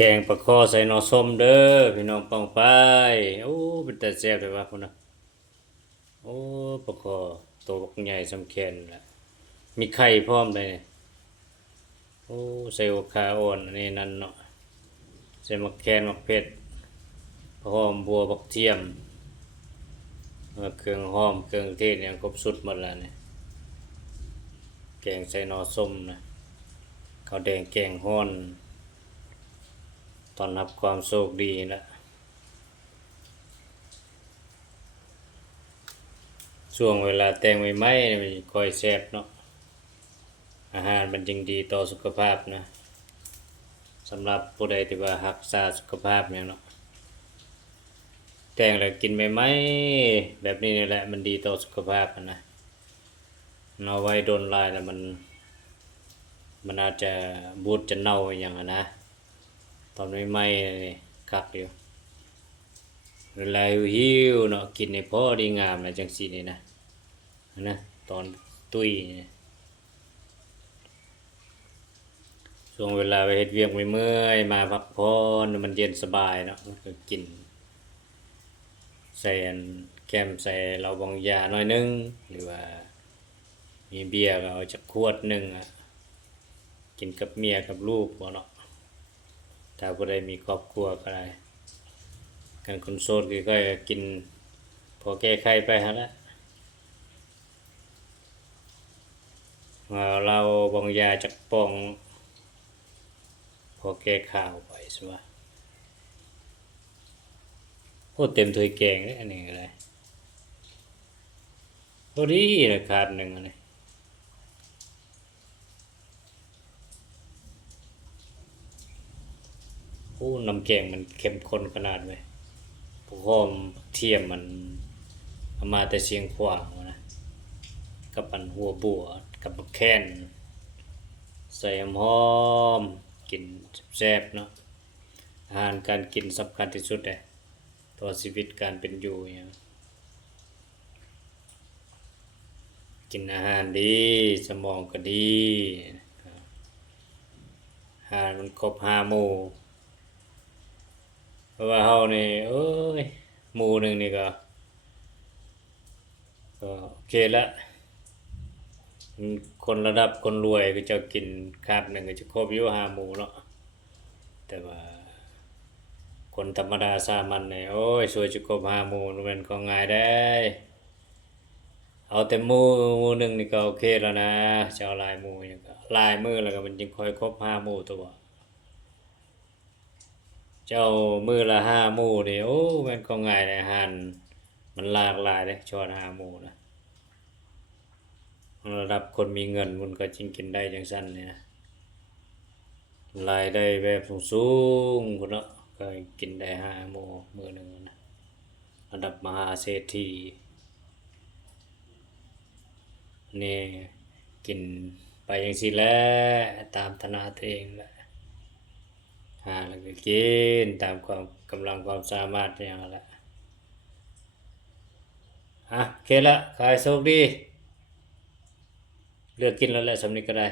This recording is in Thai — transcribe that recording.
แกงปลาคอใส่หน่อส้มเด้อพี่น้องปองไปโอ้เป็นแต่แซ่บเลยว่าพุ่นน่ะโอ้ปลาคอตัวบักใหญ่สำแขนแหละมีไข่พร้อมเลยนี่โอ้ใส่หัวขาอ่อนอันนี้นั่นเนาะใส่มักแคนมักเผ็ดหอมบัวบักเทียมเครื่องหอมเครื่องเทศเนี่ยครบสุดหมดแล้วนี่แกงใส่หน่อส้มนะข้าวแดงแกงฮ้อนตอนรับความโชคดีนะช่วงเวลาแต่งใหม่ๆนี่มันค่อยแซ่บเนาะอาหารมันจึงดีต่อสุขภาพนะสำหรับผู้ใดที่ว่ารักษาสุขภาพเนี่ยเนาะแต่งแล้วกินใหม่ๆแบบนี้นี่แหละมันดีต่อสุขภาพนะเอาไว้โดนหลายแล้วมันอาจจะบูดจะเน่าอหย่างอะนะตอนใหม่ๆนี่คักอยู่เวลาหิวๆเนาะกินให้พอดีงามนะจังซี่นี่นะตอนตุ้ยนี่ช่วงเวลาไปเฮ็ดเวียกเมื่อยๆมาพักผ่อนมันเย็นสบายเนาะมันก็กินใส่อันแก้มใส่เหล้าบองยาหน่อยหนึงหรือว่ามีเบียร์ก็เอาจักขวดหนึงอะกินกับเมียกับลูกบ่เนาะถ้าผู้ใดมีครอบครัวก็ได้กันคนโสดก็กินพอแก้ไขไปหั่นแหละว่าเราบองยาจักป่องพอแก้ข่าวไปใช่ปะโอ้เต็มถ้วยแกงเลยอันนี้ก็ได้พอดีเลยขาดหนึ่งอันนี้โอ้น้ำแกงมันเข้มข้นขนาดไหมพวกหอมเทียมมันเอามาแต่เชียงขวางวะนะกับปันหัวบัวกับมะแคนใส่หอมกินแซ่บๆเนาะอาหารการกินสำคัญที่สุดเลยต่อชีวิตการเป็นอยู่เนี่ยกินอาหารดีสมองก็ดีอาหารมันครบห้าหมู่เพราะว่าเฮานี่เอ้ยหมู่หนึ่งนี่ก็โอเคละคนระดับคนรวยก็จะกินคาบหนึ่งก็จะครบอยู่ห้าหมู่เนาะแต่ว่าคนธรรมดาสามัญเนี่ยโอ้ยสวยจะครบห้าหมู่มันก็ง่ายได้เอาแต่หมู่หนึ่งนี่ก็โอเคแล้วนะจะเอาหลายหมู่อย่างก็หลายมื้อแล้วก็มันจึงค่อยครบห้าหมู่ตัวเจ้ามื้อละห้าหมู่นี่โอ้มันก็ง่ายได้อาหารมันหลากหลายเด้ช้อนห้าหมู่นะระดับคนมีเงินมันก็จึงกินได้จังซั่นเนี่ยนะรายได้แบบสูงๆพุ่นเนาะก็กินได้ห้าหมู่มื้อหนึงนะระดับมหาเศรษฐีนี่กินไปจังซี่แหละตามฐานะตัวเองแหละหาแล้วก็กินตามความกำลังความสามารถอย่างนั้นแหละโอเคละขอให้โชคดีเลือกกินแล้วแหละสำนี้ก็ได้